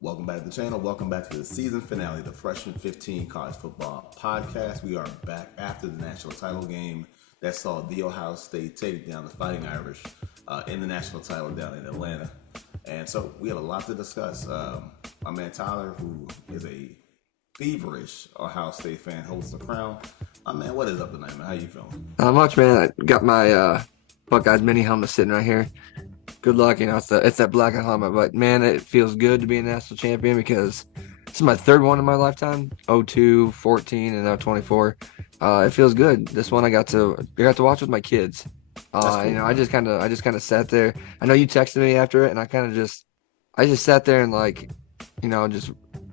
Welcome back to the channel. Welcome back to the season finale, the Freshman 15 College Football Podcast. We are back after the national title game that saw the Ohio State take down the Fighting Irish in the national title down in Atlanta. And so we have a lot to discuss. My man Tyler, who is a feverish Ohio State fan, holds the crown. My man, what is up tonight, man? How you feeling? Not much, man. I got my Buckeyes mini helmet sitting right here. Good luck, it's that black helmet, but man, it feels good to be a national champion because this is my third one in my lifetime. 02, 14, and now 24. It feels good. This one I got to watch with my kids. That's cool, I just kind of sat there. I know you texted me after it, and I just sat there and just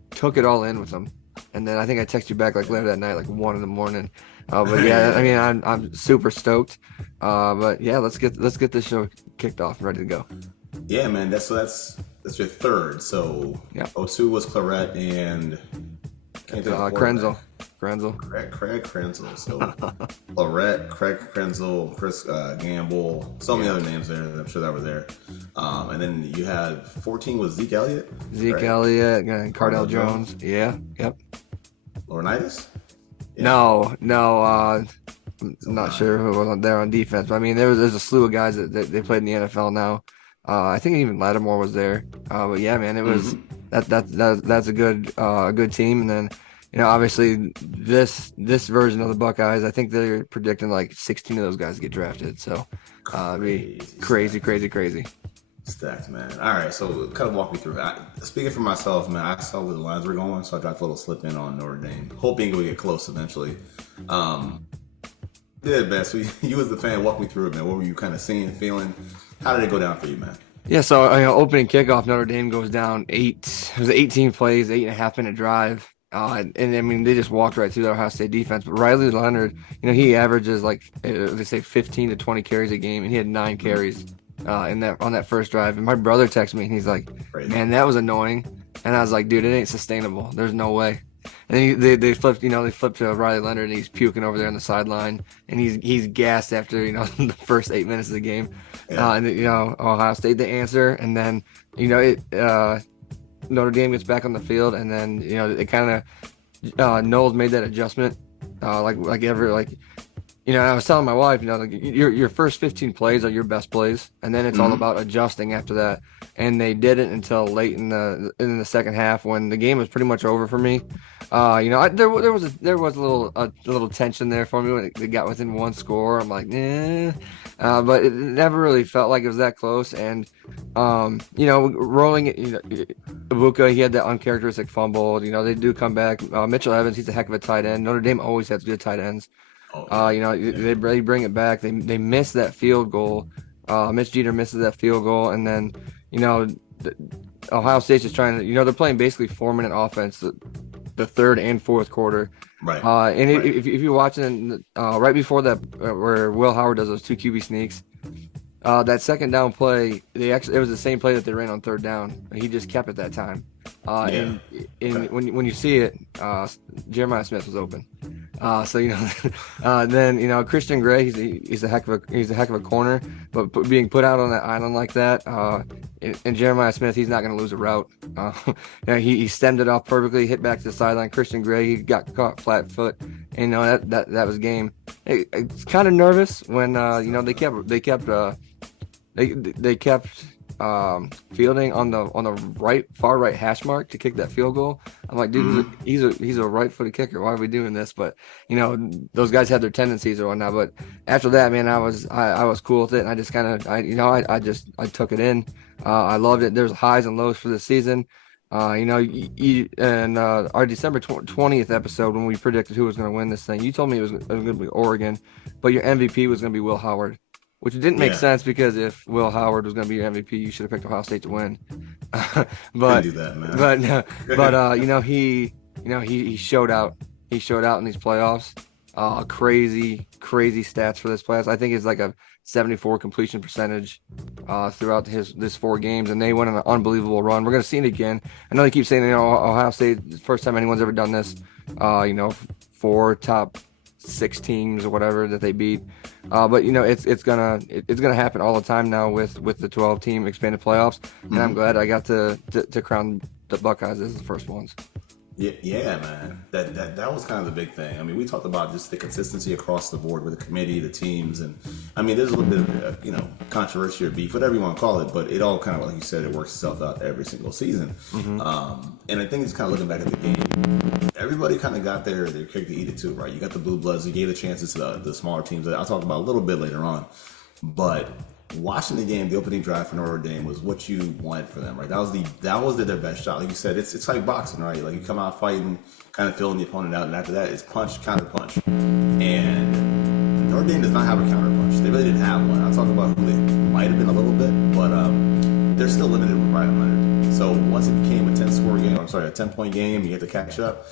took it all in with them. And then I think I texted you back later that night, 1 in. But yeah, I mean, I'm super stoked. But yeah, let's get this show kicked off and ready to go. Yeah, man. That's your third. So Yeah. 02 was Claret and Krenzel. Craig Krenzel. So Claret, Craig Krenzel, Chris Gamble, so many other names there. I'm sure that were there. And then you had 14 was Zeke Elliott. Elliott and Cardell Jones. Yeah. Yep. Laurinaitis? Yeah. No. I'm not sure who was there on defense, but I mean, there's a slew of guys that they played in the NFL now. I think even Lattimore was there. But yeah, man, it was that's a good team. And then obviously this version of the Buckeyes, I think they're predicting 16 of those guys get drafted. So it'd be crazy. Stacked, man. All right, so kind of walk me through it. Speaking for myself, man, I saw where the lines were going, so I dropped a little slip in on Notre Dame, hoping we get close eventually. Did best. So you as the fan, walk me through it, man. What were you kind of seeing, feeling? How did it go down for you, man? Yeah, so opening kickoff, Notre Dame goes down 8. It was 18 plays, 8.5-minute drive. And I mean, they just walked right through the Ohio State defense. But Riley Leonard, he averages they say 15 to 20 carries a game, and he had 9 carries on that first drive. And my brother texted me, and he's like, Crazy. "Man, that was annoying." And I was like, "Dude, it ain't sustainable. There's no way." And they flipped to Riley Leonard, and he's puking over there on the sideline, and he's gassed after the first 8 minutes of the game. Yeah. And Ohio State they answer, and then Notre Dame gets back on the field, and then it kind of Knowles made that adjustment, I was telling my wife, your first 15 plays are your best plays, and then it's all about adjusting after that. And they didn't until late in the second half when the game was pretty much over for me. There was a little tension there for me when they got within one score. I'm like, but it never really felt like it was that close. And rolling it, Ibuka, he had that uncharacteristic fumble. They do come back. Mitchell Evans, he's a heck of a tight end. Notre Dame always has good tight ends. They bring it back. They miss that field goal. Mitch Jeter misses that field goal, and then Ohio State's just trying to. They're playing basically 4-minute offense the third and fourth quarter. Right. If you're watching right before that, where Will Howard does those 2 QB sneaks, that second down play, it was the same play that they ran on third down. He just kept it that time. And when you see it, Jeremiah Smith was open. Then Christian Gray, he's a heck of a corner, but being put out on that island like that, and Jeremiah Smith, he's not going to lose a route. He stemmed it off perfectly, hit back to the sideline. Christian Gray, he got caught flat foot, and that was game. It's kind of nervous when they kept fielding on the far right hash mark to kick that field goal. I'm like, dude, he's a right-footed kicker. Why are we doing this? But those guys had their tendencies or whatnot. But after that, man, I was cool with it, and I just I took it in. I loved it. There's highs and lows for the season. Our December 20th episode when we predicted who was going to win this thing, you told me it was going to be Oregon, but your MVP was going to be Will Howard. Which didn't make sense because if Will Howard was going to be your MVP, you should have picked Ohio State to win. But do that, man. He showed out. He showed out in these playoffs. Crazy stats for this playoffs. I think it's like a 74 completion percentage throughout this 4 games, and they went on an unbelievable run. We're going to see it again. I know they keep saying Ohio State, the first time anyone's ever done this. 4 top 6 teams or whatever that they beat. But it's gonna happen all the time now with the 12-team expanded playoffs, and I'm glad I got to crown the Buckeyes as the first ones. Yeah, man. That was kind of the big thing. I mean, we talked about just the consistency across the board with the committee, the teams, and I mean, there's a little bit of controversy or beef, whatever you want to call it, but it all kind of, like you said, it works itself out every single season. And I think it's kind of looking back at the game. Everybody kind of got their cake to eat it too, right? You got the Blue Bloods, you gave the chances to the smaller teams that I'll talk about a little bit later on, but watching the game, the opening drive for Notre Dame was what you wanted for them, right? That was their best shot. Like you said, it's like boxing, right? Like you come out fighting, kind of filling the opponent out, and after that, it's punch, counter punch. And Notre Dame does not have a counter punch. They really didn't have one. I'll talk about who they might have been a little bit, but they're still limited with Ryan Leonard. So once it became a 10-point game, you get to catch up.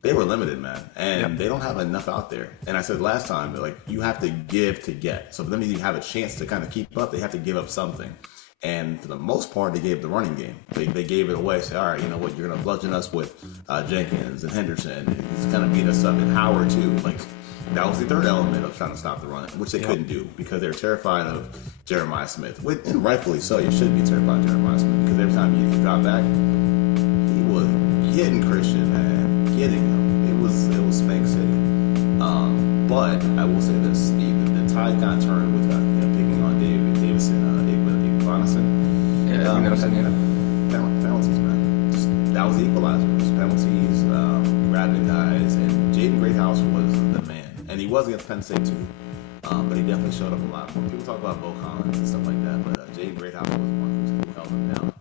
They were limited, man, and they don't have enough out there. And I said last time, like, you have to give to get. So for them to even have a chance to kind of keep up, they have to give up something. And for the most part, they gave the running game. They gave it away. Say, all right, you know what? You're going to bludgeon us with Jenkins and Henderson. He's going to beat us up, and Howard too. Like, that was the third element of trying to stop the run, which they couldn't do because they're terrified of Jeremiah Smith. And rightfully so. You should be terrified of Jeremiah Smith because every time you drop back, he was getting Christian, man. Getting him. It was Spank City. But I will say this: the tide kind of turned with picking on Davison, penalties, man. That was the equalizer. Penalties, grabbing guys, and Jaden Greathouse was the man, and he was against Penn State too. But he definitely showed up a lot. When people talk about Bo Collins and stuff like that, but Jaden Greathouse was one who held him down.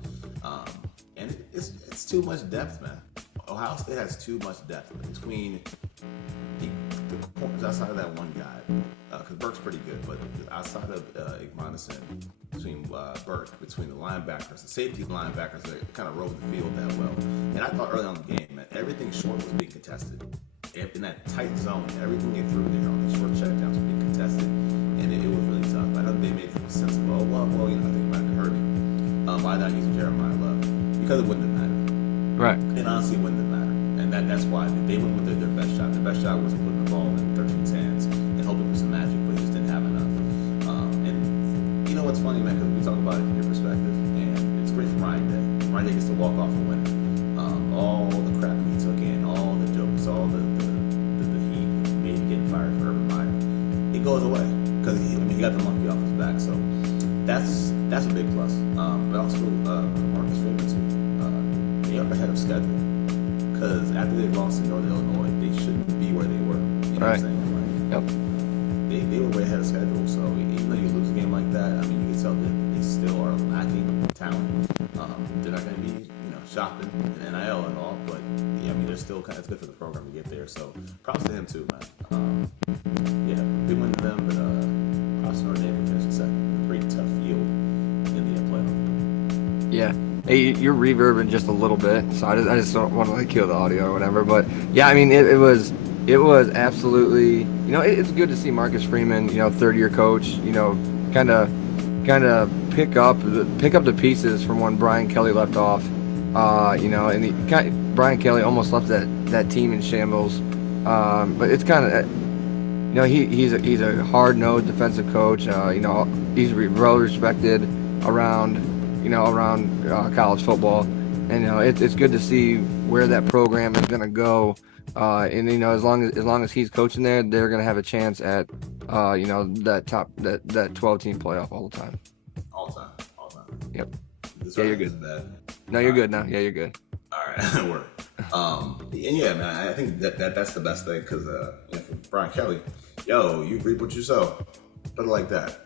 And it's too much depth, man. Ohio State has too much depth between the corners outside of that one guy. Because Burke's pretty good, but outside of Igmanison, between Burke, between the linebackers, the safety linebackers that kind of rode the field that well. And I thought early on in the game, man, everything short was being contested. In that tight zone, everything they threw there on the short checkdowns was being contested, and it was really tough. I know they made the sense of, I think it might have hurt me by not using Jeremiah Love because it wouldn't have mattered. Right. And honestly, it wouldn't have mattered. And that's why they went with their best shot. Their best shot was putting the ball in 13's hands and hoping for some magic, but he just didn't have enough. And you know what's funny, man, because we talk about it from your perspective, and it's great for Ryan Day. Ryan Day gets to walk off a winner. All the crap he took in, all the jokes, all the heat, maybe getting fired for Urban Meyer, it goes away because he got the monkey off his back. So that's a big plus. But also Marcus Freeman too. They are ahead of schedule. Because after they lost to Northern Illinois, they shouldn't be where they were. You know what I'm saying? Like, they were way ahead of schedule. So even though you lose a game like that, I mean, you can tell that they still are lacking talent. They're not going to be, shopping in NIL and all, but yeah, I mean, they're still it's good for the program to get there. So props to him too, man. Big win to them, but props to Notre Dame for finishing second. A pretty tough field in the playoff. Yeah. Hey, you're reverbing just a little bit, so I just don't want to kill the audio or whatever. But yeah, I mean, it was absolutely, it's good to see Marcus Freeman, third-year coach, kind of pick up the pieces from when Brian Kelly left off, and Brian Kelly almost left that team in shambles. But it's kind of, he's a hard-nosed defensive coach. He's well respected around college football, and it's good to see where that program is going to go, and as long as he's coaching there, they're going to have a chance at that 12 team playoff all the time. Yep. Yeah, you're good. No, you're good now. Yeah, you're good. All right. Work. And yeah, man, I think that's the best thing because for Brian Kelly, you reap what you sow. Put it like that,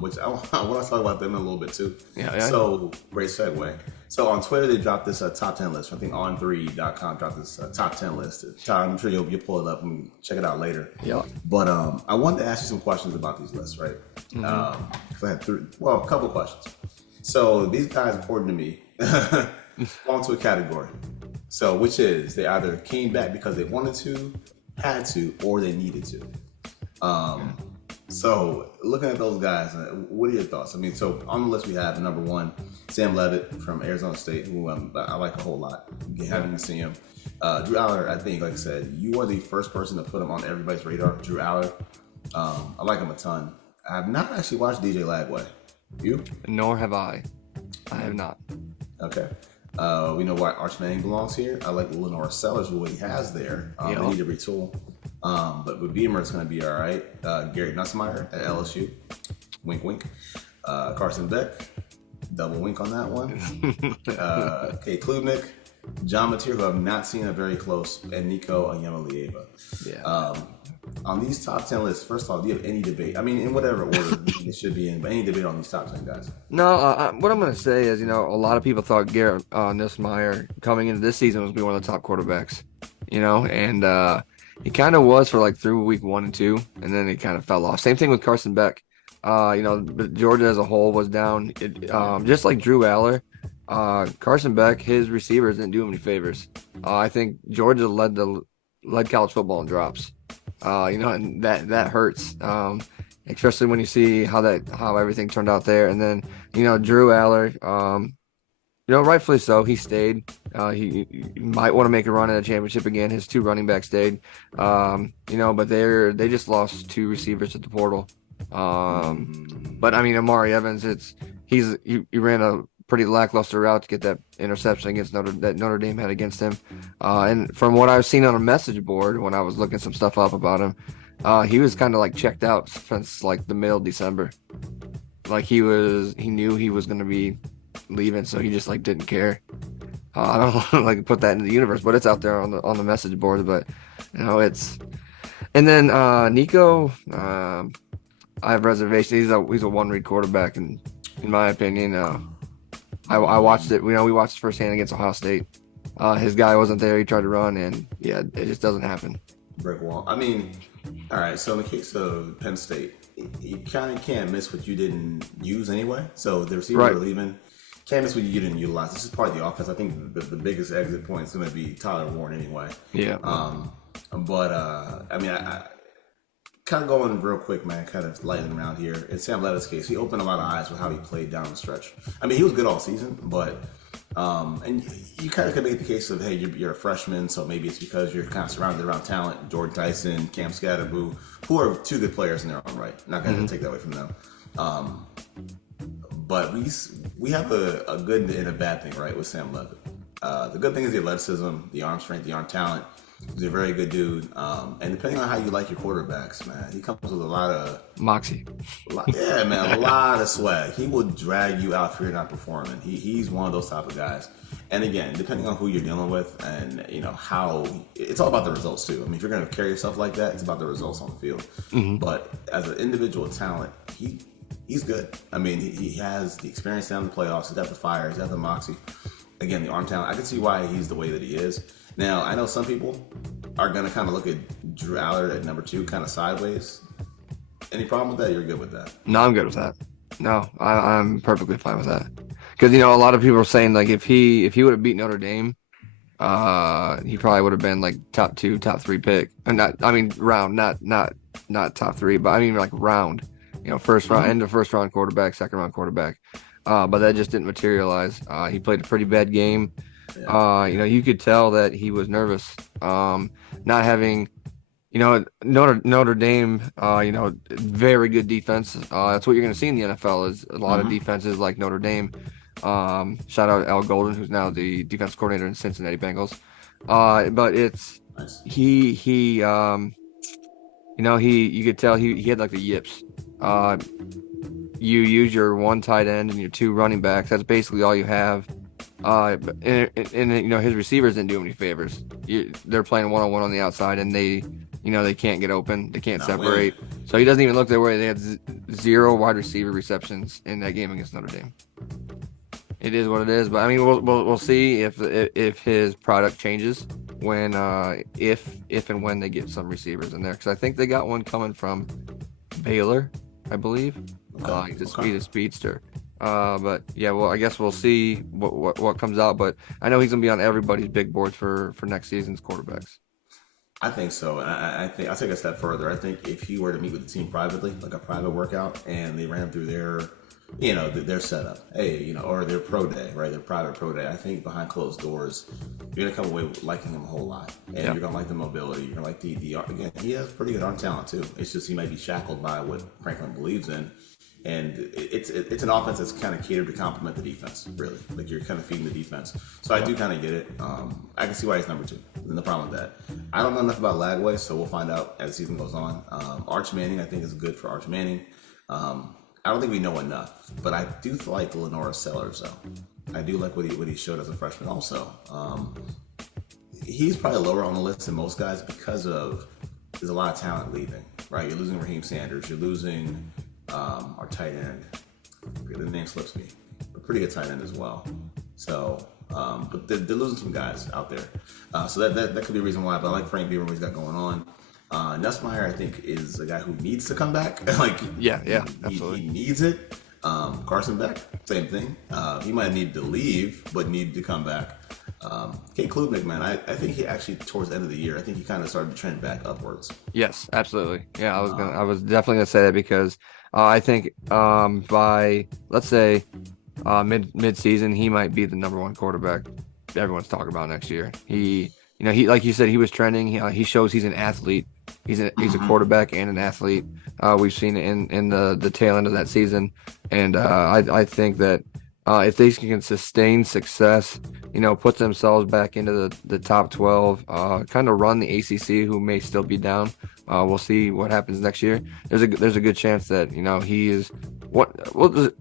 which I want to talk about them in a little bit too. Yeah. So, great segue. So, on Twitter, they dropped this top 10 list. I think on3.com dropped this top 10 list. I'm sure you'll pull it up and check it out later. Yeah. But I wanted to ask you some questions about these lists, right? Because I had a couple questions. So, these guys, according to me, fall into a category. So, which is they either came back because they wanted to, had to, or they needed to. So, looking at those guys, what are your thoughts? I mean, so on the list we have number one, Sam Leavitt from Arizona State, who I like a whole lot. Having to see him. Drew Aller, I think, like I said, you are the first person to put him on everybody's radar. Drew Aller, I like him a ton. I have not actually watched DJ Lagway. You? Nor have I. I have not. Okay. We know why Arch Manning belongs here. I like Lenore Sellers with what he has there. They need to retool. But with Beamer, it's going to be all right. Gary Nussmeier at LSU. Wink, wink. Carson Beck. Double wink on that one. Kay Klubnik. John Mateer, who I've not seen a very close, and Nico Anyamalieva. Yeah. On these top 10 lists, first off, do you have any debate? I mean, in whatever order it should be in, but any debate on these top 10 guys? No, what I'm going to say is, a lot of people thought Garrett Nussmeier coming into this season was going to be one of the top quarterbacks, and he kind of was for like through week 1 and 2, and then he kind of fell off. Same thing with Carson Beck. Georgia as a whole was down. Just like Drew Aller, Carson Beck, his receivers didn't do him any favors. I think Georgia led college football in drops. And that hurts. Especially when you see how everything turned out there. And then, Drew Aller, rightfully so, he stayed. He might want to make a run at a championship again. His 2 running backs stayed. But they just lost 2 receivers at the portal. But I mean, Amari Evans, he ran a pretty lackluster route to get that interception against Notre Dame had against him. And from what I've seen on a message board when I was looking some stuff up about him, he was kind of like checked out since like the middle of December. Like he knew he was going to be leaving, so he just like didn't care. I don't want to like put that in the universe, but it's out there on the message board. But it's, and then Nico, I have reservations. He's a one-read quarterback, and in my opinion, I watched it. We watched firsthand against Ohio State. His guy wasn't there. He tried to run, and yeah, it just doesn't happen. Brick wall. I mean, all right. So in the case of Penn State, you kind of can't miss what you didn't use anyway. So the receivers are leaving. Can't miss what you didn't utilize. This is part of the offense. I think the biggest exit point is going to be Tyler Warren anyway. Yeah. I mean, I kind of going real quick, man, kind of lighting around here. In Sam Levis' case, he opened a lot of eyes with how he played down the stretch. I mean, he was good all season, but and you kind of could make the case of, hey, you're a freshman, so maybe it's because you're kind of surrounded around talent. Jordan Tyson, Cam Scatterboo, who are 2 good players in their own right. Not going to take that away from them. But we have a good and a bad thing, right, with Sam Levitt. The good thing is the athleticism, the arm strength, the arm talent. He's a very good dude. And depending on how you like your quarterbacks, man, he comes with a lot of moxie. A lot of swag. He will drag you out if you're not performing. He's one of those type of guys. And again, depending on who you're dealing with and how it's all about the results too. I mean, if you're going to carry yourself like that, it's about the results on the field. Mm-hmm. But as an individual talent, he's good. I mean, he has the experience down in the playoffs. He's got the fire. He's got the moxie. Again, the arm talent. I can see why he's the way that he is. Now, I know some people are going to kind of look at Drew Aller at number 2 kind of sideways. Any problem with that? You're good with that? No, I'm good with that. No, I'm perfectly fine with that. Because, a lot of people are saying, like, if he would have beat Notre Dame, he probably would have been, like, top 2, top 3 pick. Round, not top 3, but I mean, like, round. First round, end of first round quarterback, second round quarterback. But that just didn't materialize. He played a pretty bad game. Yeah. You could tell that he was nervous. Not having, Notre Dame, very good defense. That's what you're going to see in the NFL is a lot of defenses like Notre Dame. Shout out Al Golden, who's now the defense coordinator in Cincinnati Bengals. But it's nice. You could tell he had like the yips. You use your 1 tight end and your 2 running backs. That's basically all you have. And his receivers didn't do him any favors. They're playing one-on-one on the outside, and they can't get open. They can't separate. So he doesn't even look their way. They had 0 wide receiver receptions in that game against Notre Dame. It is what it is. But I mean, we'll see if his product changes when if and when they get some receivers in there, because I think they got one coming from Baylor, I believe. He's a speedster. But yeah, well, I guess we'll see what comes out. But I know he's gonna be on everybody's big board for next season's quarterbacks. I think so. I think I'll take a step further. I think if he were to meet with the team privately, like a private workout, and they ran through their setup, or their pro day, right? Their private pro day. I think behind closed doors, you're gonna come away liking him a whole lot, and you're gonna like the mobility. You're gonna like the again. He has pretty good arm talent too. It's just he might be shackled by what Franklin believes in. and it's an offense that's kind of catered to complement the defense. Really, like you're kind of feeding the defense. So I do kind of get it. I can see why he's number 2. No problem with that. I don't know enough about Lagway, so we'll find out as the season goes on. Arch Manning, I think, is good for Arch Manning. I don't think we know enough, but I do like Lenora Sellers, though. I do like what he showed as a freshman also. He's probably lower on the list than most guys because there's a lot of talent leaving, right? You're losing Raheem Sanders. You're losing our tight end. The name slips me. A pretty good tight end as well. So, but they're losing some guys out there. So that could be a reason why, but I like Frank Beaver, what he's got going on. Nussmeier, I think, is a guy who needs to come back. Yeah, absolutely. He needs it. Carson Beck, same thing. He might need to leave, but need to come back. Kate Klubnik, man, I think he actually, towards the end of the year, I think he kind of started to trend back upwards. Yes, absolutely. Yeah, I was definitely gonna say that because I think by, let's say, mid season, he might be the number 1 quarterback everyone's talking about next year. He like you said, he was trending. He shows he's an athlete. He's a quarterback and an athlete. We've seen it in the tail end of that season, and I think that if they can sustain success, put themselves back into the top 12, kind of run the ACC, who may still be down. We'll see what happens next year. There's a good chance that he is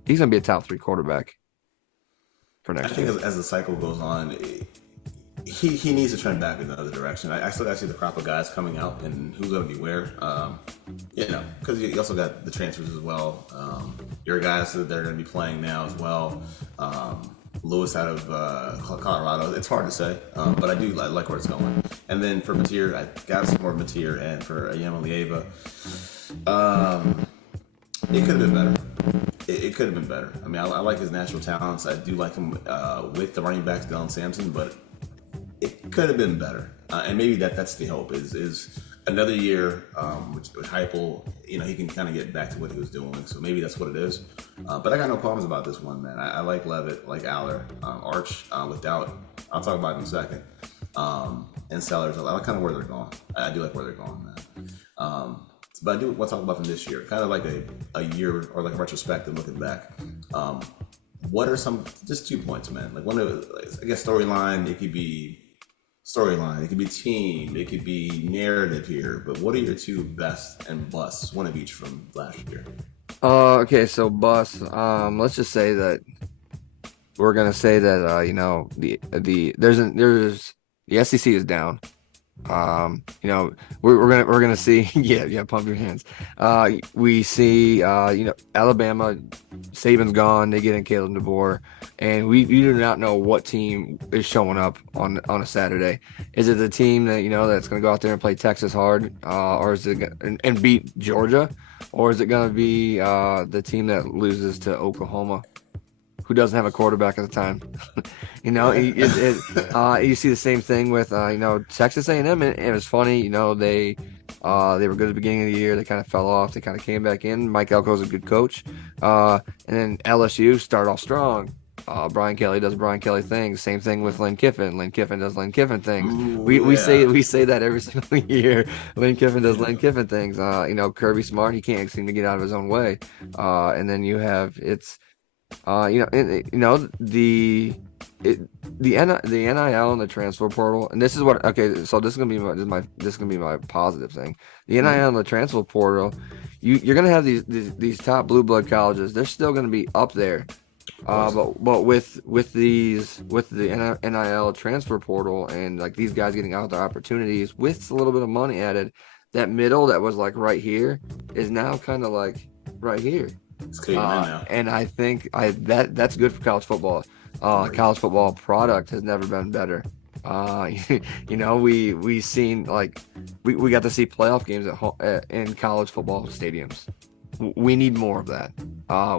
he's gonna be a top 3 quarterback for next year. I think as the cycle goes on, he needs to trend back in the other direction. I still got to see the crop of guys coming out and who's going to be where. Because you also got the transfers as well. Your guys that they're going to be playing now as well. Lewis out of Colorado. It's hard to say, but I do like where it's going. And then for Mateer, I got some more Mateer, and for Ayema Lieva, it could have been better. It could have been better. I mean, I like his natural talents. I do like him with the running backs, Dylan Sampson, but it could have been better. And maybe that's the hope is another year, which Heupel, he can kind of get back to what he was doing. So maybe that's what it is. But I got no problems about this one, man. I like Levitt, like Aller, Arch, without, I'll talk about it in a second. And Sellers, I like kind of where they're going. I do like where they're going, man. But I do want to talk about from this year, kind of like a year or like a retrospective looking back. What are some, just 2 points, man? Like one of, I guess, storyline, it could be storyline, it could be team, it could be narrative here, but what are your 2 best and busts, one of each from last year? Okay, so bust, let's just say that we're gonna say that the SEC is down. We're gonna see yeah, pump your hands. We see Alabama, Saban's gone, they get in Caleb DeBoer, and we do not know what team is showing up on a Saturday. Is it the team that that's gonna go out there and play Texas hard, or is it and beat Georgia, or is it gonna be the team that loses to Oklahoma, who doesn't have a quarterback at the time? You see the same thing with Texas A&M, and it was funny. They were good at the beginning of the year. They kind of fell off. They kind of came back in. Mike Elko's a good coach, and then LSU start off strong. Brian Kelly does Brian Kelly things. Same thing with Lane Kiffin. Lane Kiffin does Lane Kiffin things. Ooh, we say that every single year. Lane Kiffin does Lane Kiffin things. Kirby Smart, he can't seem to get out of his own way. And then you have the NIL and the transfer portal, and this is what so this is gonna be my positive thing. The NIL and the transfer portal, you're gonna have these top blue blood colleges. They're still gonna be up there, but with the NIL transfer portal and like these guys getting out their opportunities with a little bit of money added, that middle that was like right here is now kind of like right here. It's caving in now. And I think that's good for college football. College football product has never been better. We seen like we got to see playoff games at home, in college football stadiums. We need more of that.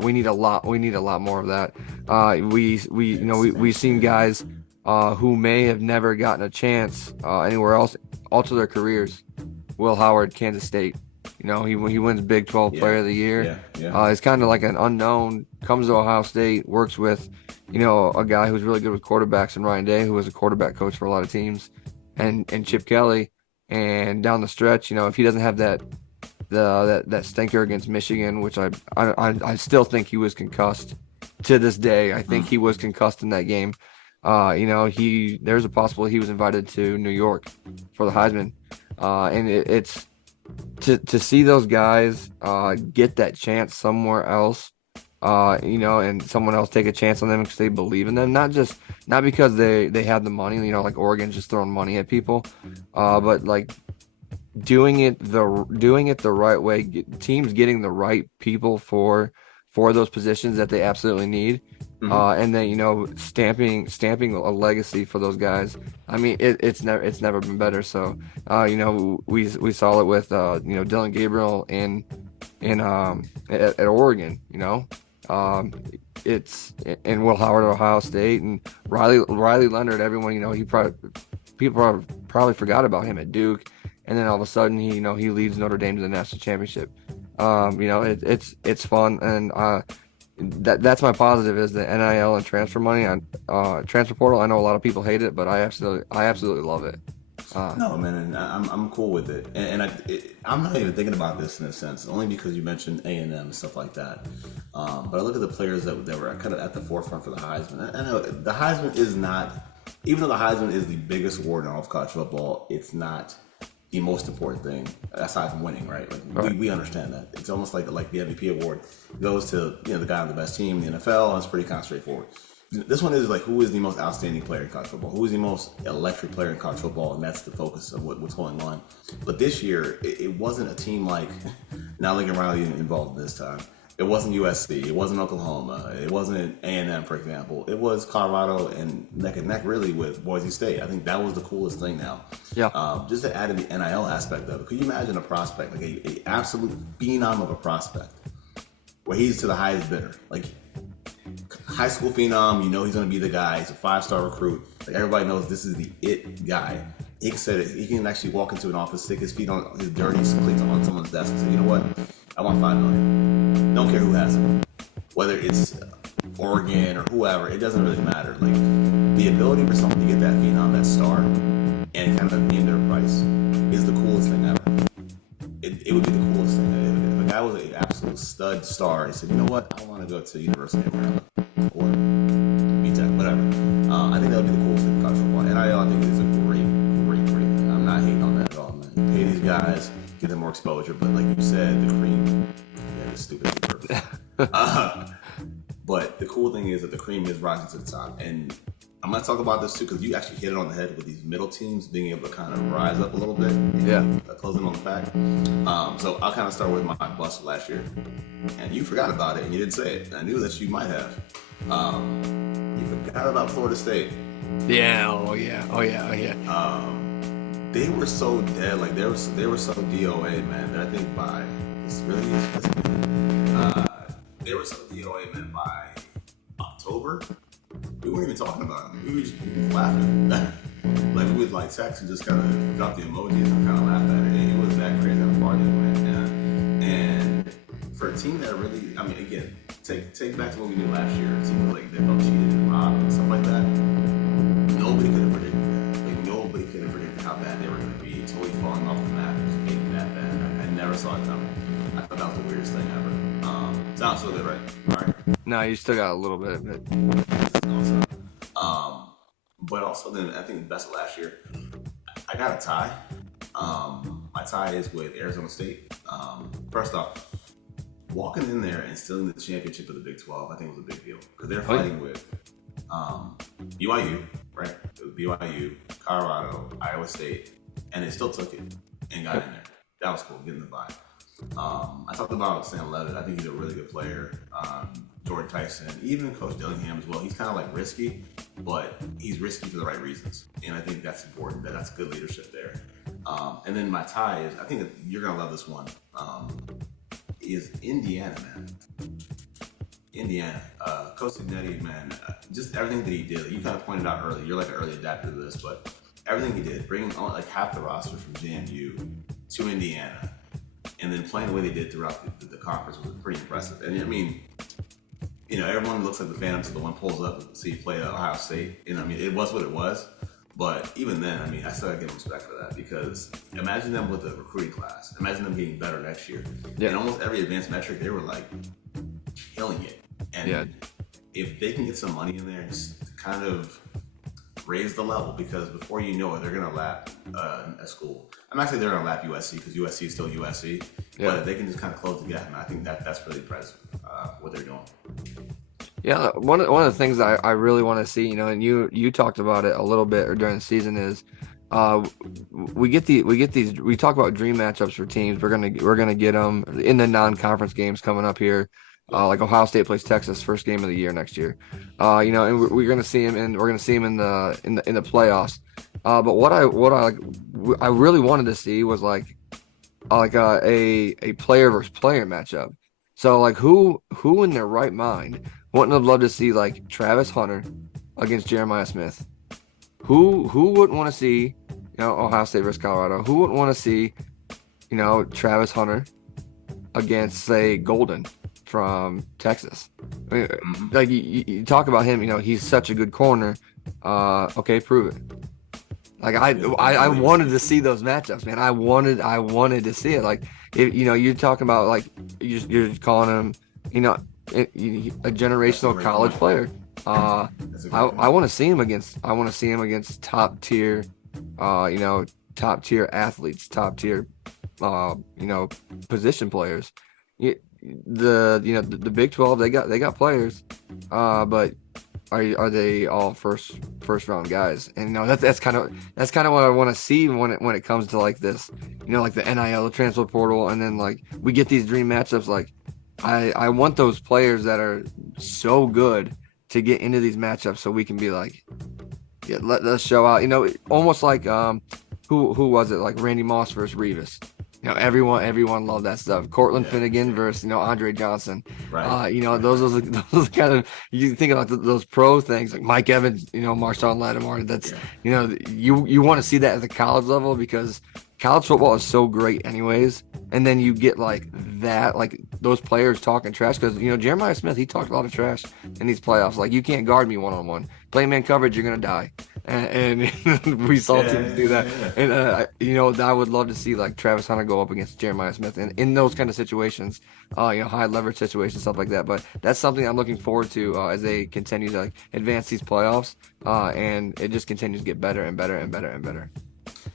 We need a lot more of that. We've seen guys who may have never gotten a chance anywhere else alter their careers. Will Howard, Kansas State. He wins Big 12 Player of the Year. It's kind of like an unknown. Comes to Ohio State, works with, a guy who's really good with quarterbacks, and Ryan Day, who was a quarterback coach for a lot of teams, and Chip Kelly. And down the stretch, if he doesn't have that that stinker against Michigan, which I still think he was concussed to this day. I think he was concussed in that game. There's a possibility he was invited to New York for the Heisman, and it's to see those guys get that chance somewhere else, and someone else take a chance on them because they believe in them, not because they have the money, like Oregon just throwing money at people, but like doing it the right way, teams getting the right people for those positions that they absolutely need. And then stamping a legacy for those guys. I mean, it's never been better. So we saw it with Dylan Gabriel at Oregon. It's and Will Howard at Ohio State, and Riley Leonard. Everyone people probably forgot about him at Duke, and then all of a sudden he leads Notre Dame to the national championship. It's fun, and that's my positive is the NIL and transfer money on transfer portal. I know a lot of people hate it, but I absolutely love it. No, man, and I'm cool with it, and I'm not even thinking about this in a sense, only because you mentioned A&M and stuff like that. But I look at the players that were kind of at the forefront for the Heisman. I know the Heisman is not, even though the Heisman is the biggest award in all of college football, it's not the most important thing aside from winning, right? Like we understand that. It's almost like the MVP award goes to the guy on the best team in the NFL, and it's pretty kind of straightforward. This one is like, who is the most outstanding player in college football? Who is the most electric player in college football? And that's the focus of what's going on. But this year, it wasn't a team like, now Lincoln Riley involved this time. It wasn't USC. It wasn't Oklahoma. It wasn't A&M, for example. It was Colorado and neck really with Boise State. I think that was the coolest thing now. Yeah. Just to add in the NIL aspect of it, could you imagine a prospect, like a absolute phenom of a prospect, where he's to the highest bidder? Like, high school phenom, he's going to be the guy. He's a 5-star recruit. Like, everybody knows this is the it guy. He can actually walk into an office, stick his feet on his dirty cleats on someone's desk and say, you know what? I want $5 million. Don't care who has it. Whether it's Oregon or whoever, it doesn't really matter. Like, the ability for someone to get that phenom, that star, and kind of name their price is the coolest thing ever. It would be the coolest thing. If a guy was an absolute stud star and said, you know what? I want to go to University of Maryland or BTech, whatever. I think that would be the coolest thing in college football. NIL, I think, is a great thing. I'm not hating on that at all, man. Pay these guys, give them more exposure, but like you said, the cream, it's stupid. But the cool thing is that the cream is rising to the top. And I'm going to talk about this too, because you actually hit it on the head with these middle teams being able to kind of rise up a little bit. And closing on the fact. So I'll kind of start with my bust last year. And you forgot about it, and you didn't say it. I knew that you might have. You forgot about Florida State. Yeah. Oh yeah. They were so dead. Like, they were so DOA, man, that I think by they were so DOA, man, by October. We weren't even talking about them. We were just laughing. Like, we would text and just kind of drop the emojis and kind of laugh at it. It was that crazy how far they went. And for a team that really, I mean, again, take back to what we knew last year. It seemed like they felt cheated and robbed and stuff like that. Nobody could have predicted that. Like, nobody could have predicted how bad they were going to be. Totally falling off the map, just being that bad. I never saw it coming. I thought that was the weirdest thing ever. Sounds so good, right? All right. No, you still got a little bit of it. But also then, I think the best of last year, I got a tie. My tie is with Arizona State. First off, walking in there and stealing the championship of the Big 12, I think was a big deal. Because they're fighting with BYU, right? BYU, Colorado, Iowa State, and they still took it and got in there. That was cool, getting the bye. I talked about Sam Levitt. I think he's a really good player. Jordan Tyson, even Coach Dillingham as well. He's kind of like risky, but he's risky for the right reasons. And I think that's important. That's good leadership there. And then my tie is, I think that you're going to love this one, is Indiana, man. Indiana. Coach Signetti, man, just everything that he did. You kind of pointed out earlier. You're like an early adapter to this, but everything he did, bringing on like half the roster from JMU to Indiana, and then playing the way they did throughout the conference was pretty impressive. And I mean, everyone looks like the Phantom until the one pulls up and see you play at Ohio State. And I mean, it was what it was. But even then, I mean, I still gotta give them respect for that because imagine them with a recruiting class. Imagine them getting better next year. Yeah. In almost every advanced metric, they were like killing it. And if they can get some money in there and just kind of raise the level, because before you know it, they're gonna lap a school. I'm not saying they're gonna lap USC because USC is still USC, but if they can just kind of close the gap, and I think that's really impressive what they're doing. Yeah, one of the things I really want to see, and you talked about it a little bit during the season is, we talk about dream matchups for teams. We're gonna get them in the non-conference games coming up here, like Ohio State plays Texas first game of the year next year, and we're gonna see them and we're gonna see them in the playoffs. But what I really wanted to see was like a player versus player matchup. So like who in their right mind wouldn't have loved to see like Travis Hunter against Jeremiah Smith? Who wouldn't want to see, Ohio State versus Colorado? Who wouldn't want to see, Travis Hunter against, say, Golden from Texas? I mean, like you talk about him, he's such a good corner. Okay, prove it. Like I wanted to see those matchups, man. I wanted to see it. Like if you're talking about like you're calling him, a generational college player. I want to see him against top tier, top tier athletes, top tier, position players. The Big 12 they got players, but are they all first round guys? And that's kind of what I want to see when it comes to like this, like the NIL, the transfer portal, and then like we get these dream matchups. Like I want those players that are so good to get into these matchups so we can be like, yeah, let's show out. Almost like who was it? Like Randy Moss versus Revis. Everyone loved that stuff. Cortland Finnegan versus Andre Johnson. Right. Those kind of, you think about those pro things like Mike Evans, Marshawn Lattimore. That's you want to see that at the college level because college football is so great anyways. And then you get like that, like those players talking trash because Jeremiah Smith, he talked a lot of trash in these playoffs. Like you can't guard me one-on-one. Play man coverage, you're gonna die. And we saw teams do that. And I would love to see like Travis Hunter go up against Jeremiah Smith and in those kind of situations, high leverage situations, stuff like that. But that's something I'm looking forward to as they continue to like advance these playoffs, and it just continues to get better and better and better and better.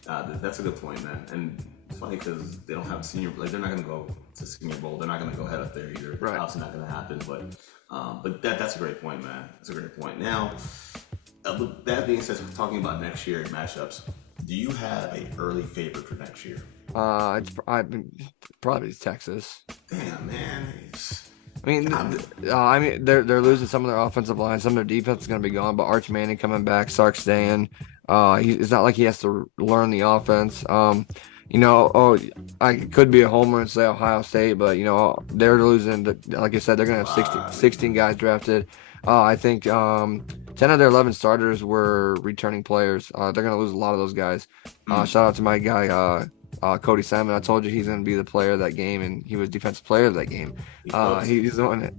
That's a good point, man. And it's funny because they don't have senior, like they're not going to go to Senior Bowl. They're not going to go head up there either. Right. Obviously not going to happen. But that's a great point, man. That's a great point. Now, that being said, we're talking about next year matchups. Do you have an early favorite for next year? It's probably Texas. Damn, man. I mean, they're losing some of their offensive line. Some of their defense is going to be gone, but Arch Manning coming back, Sark staying. It's not like he has to learn the offense. I could be a homer and say Ohio State, but they're losing. Like I said, they're going to have 16 guys drafted. I think 10 of their 11 starters were returning players. They're going to lose a lot of those guys. Shout out to my guy Cody Simon. I told you he's going to be the player of that game, and he was defensive player of that game. He's the one.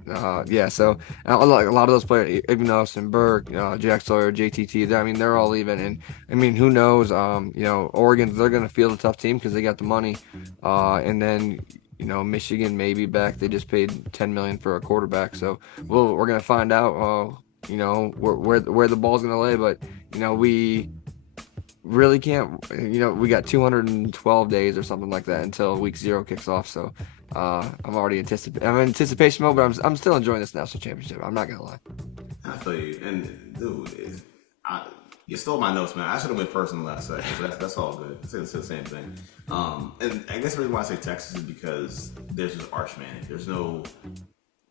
So a lot of those players, Even Austin, Burke, Jack Sawyer, JTT. They're all leaving, and who knows? Oregon, they're going to field a tough team because they got the money, and then. Michigan may be back. They just paid $10 million for a quarterback, so we're gonna find out. Where the ball's gonna lay, but we really can't. We got 212 days or something like that until week 0 kicks off. So I'm already I'm in anticipation mode, but I'm still enjoying this national championship. I'm not gonna lie. I feel you, and dude, you stole my notes, man. I should have went first in the last second. So that's all good. It's the same thing. And I guess the reason why I say Texas is because there's just Arch Manning.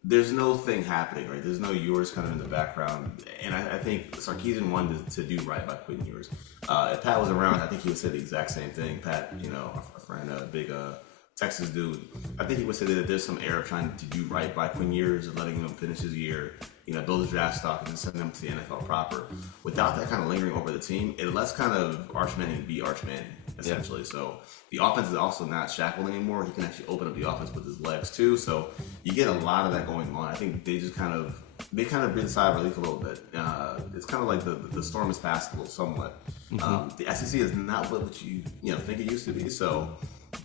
There's no thing happening, right? There's no Ewers kind of in the background. And I think Sarkisian wanted to do right by quitting Ewers. If Pat was around, I think he would say the exact same thing. Pat, our friend, a big Texas dude, I think he would say that there's some air of trying to do right by Quinn Ewers and letting him finish his year, build a draft stock and then send them to the NFL proper. Without that kind of lingering over the team, it lets kind of Arch Manning be Arch Manning, essentially. Yeah. So the offense is also not shackled anymore. He can actually open up the offense with his legs too. So you get a lot of that going on. I think they just kind of they kind of breathe a sigh of relief a little bit. It's kind of like the storm is passable somewhat. The SEC is not what you think it used to be, so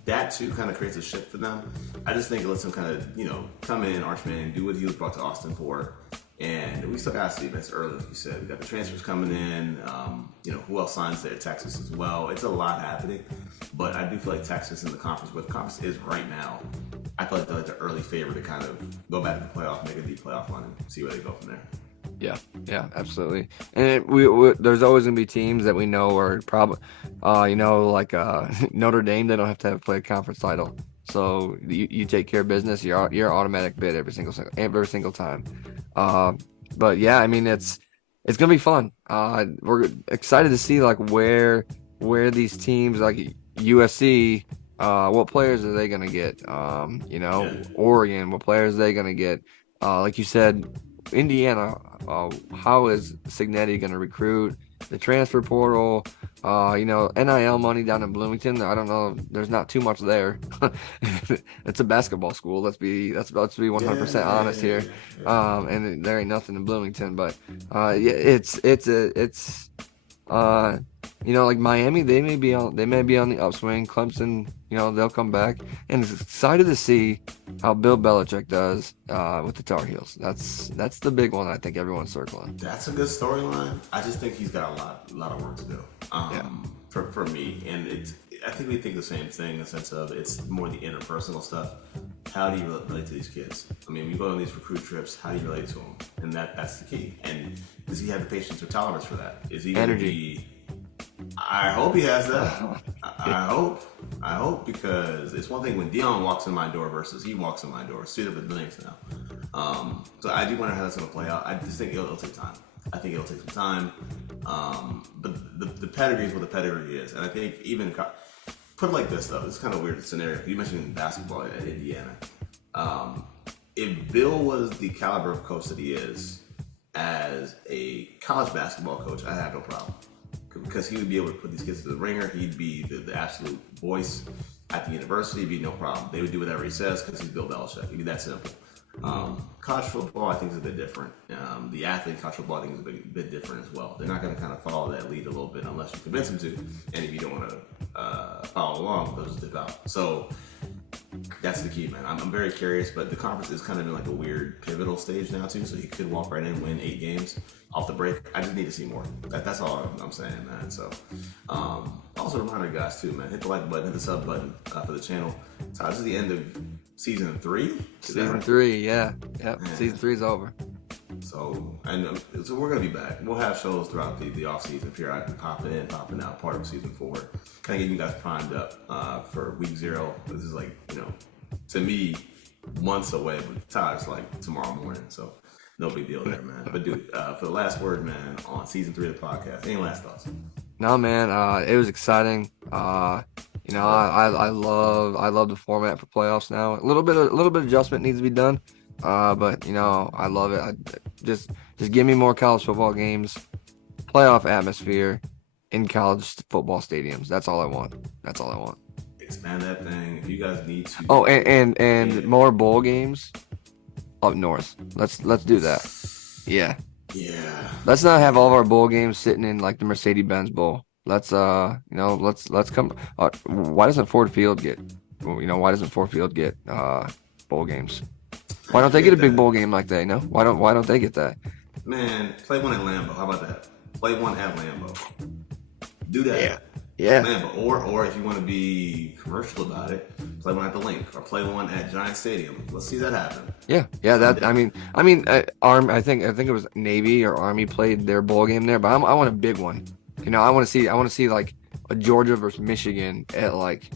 that too kind of creates a shift for them. I just think it lets him kind of come in, Archman, do what he was brought to Austin for. And we still got to see, it's early, like you said. We got the transfers coming in. Who else signs there? Texas as well. It's a lot happening. But I do feel like Texas in the conference, where the conference is right now, I feel like they're like the early favorite to kind of go back to the playoff, make a deep playoff run, and see where they go from there. Yeah, absolutely. And there's always going to be teams that we know are probably, like Notre Dame, they don't have to play a conference title. So you take care of business, you're automatic bid every single time. But yeah, I mean it's gonna be fun. We're excited to see like where these teams like USC, what players are they gonna get? Oregon, what players are they gonna get? Like you said, Indiana, how is Signetti gonna recruit? The transfer portal, NIL money down in Bloomington. I don't know. There's not too much there. It's a basketball school. Let's be 100% honest here. And there ain't nothing in Bloomington. But it's like Miami. They may be on the upswing. Clemson, they'll come back. And it's excited to see how Bill Belichick does with the Tar Heels. That's the big one I think everyone's circling. That's a good storyline. I just think he's got a lot of work to do. For me, and I think we think the same thing in the sense of it's more the interpersonal stuff. How do you relate to these kids? I mean, when you go on these recruit trips, how do you relate to them? And that's the key. And does he have the patience or tolerance for that? Is he going to be? I hope he has that. I hope, because it's one thing when Dion walks in my door versus he walks in my door. It's two different things now. So I do wonder how that's going to play out. I just think it'll take time. I think it'll take some time. But the pedigree is what the pedigree is. And I think even put it like this, though. It's kind of a weird scenario. You mentioned basketball at Indiana. If Bill was the caliber of coach that he is as a college basketball coach, I have no problem. Because he would be able to put these kids to the ringer. He'd be the absolute voice at the university. It'd be no problem. They would do whatever he says because he's Bill Belichick. It'd be that simple. College football, I think, is a bit different. The athlete in college football, I think, is a bit different as well. They're not going to kind of follow that lead a little bit unless you convince them to. And if you don't want to follow along, they'll just dip out. So that's the key, man. I'm very curious, but the conference is kind of in like a weird pivotal stage now, too. So he could walk right in and win 8 games off the break. I just need to see more. That's all I'm saying, man. So also reminder, guys, too, man, hit the like button, hit the sub button for the channel. So this is the end of season 3. Season 3, yeah. Season 3 is over. So we're gonna be back. We'll have shows throughout the off season periodically, popping in, popping out, part of season 4. Kind of getting you guys primed up for week 0. This is like, to me, months away, but Todd's like tomorrow morning. So no big deal there, man. But dude, for the last word, man, on season 3 of the podcast, any last thoughts? No, man. It was exciting. I love the format for playoffs now. A little bit of adjustment needs to be done. But I love it. Just give me more college football games, playoff atmosphere in college football stadiums. That's all I want. Expand that thing. If you guys need to. Oh, and more bowl games up north. Let's do that. Yeah. Yeah. Let's not have all of our bowl games sitting in like the Mercedes-Benz Bowl. Let's let's come. Why doesn't Ford Field get? Why doesn't Ford Field get bowl games? Why don't they get a big bowl game like that? Why don't they get that? Man, play one at Lambeau. How about that? Play one at Lambeau. Do that. Yeah. Lambeau. Or if you want to be commercial about it, play one at the Link or play one at Giant Stadium. Let's see that happen. Yeah. That I mean, I think it was Navy or Army played their bowl game there, but I want a big one. I want to see like a Georgia versus Michigan at like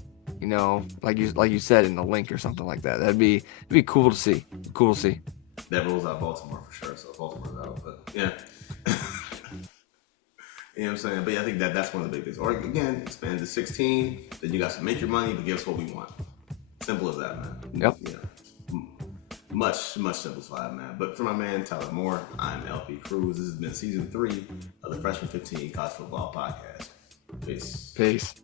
like you said in the Link or something like that. It'd be cool to see. That rules out Baltimore for sure. So Baltimore's out, but yeah. You know what I'm saying? But yeah, I think that's one of the big things. Or again, expand to 16. Then you guys can make your money, but give us what we want. Simple as that, man. Yep. Much simplified, man. But for my man Tyler Moore, I'm LP Cruz. This has been season 3 of the Freshman 15 College Football Podcast. Peace.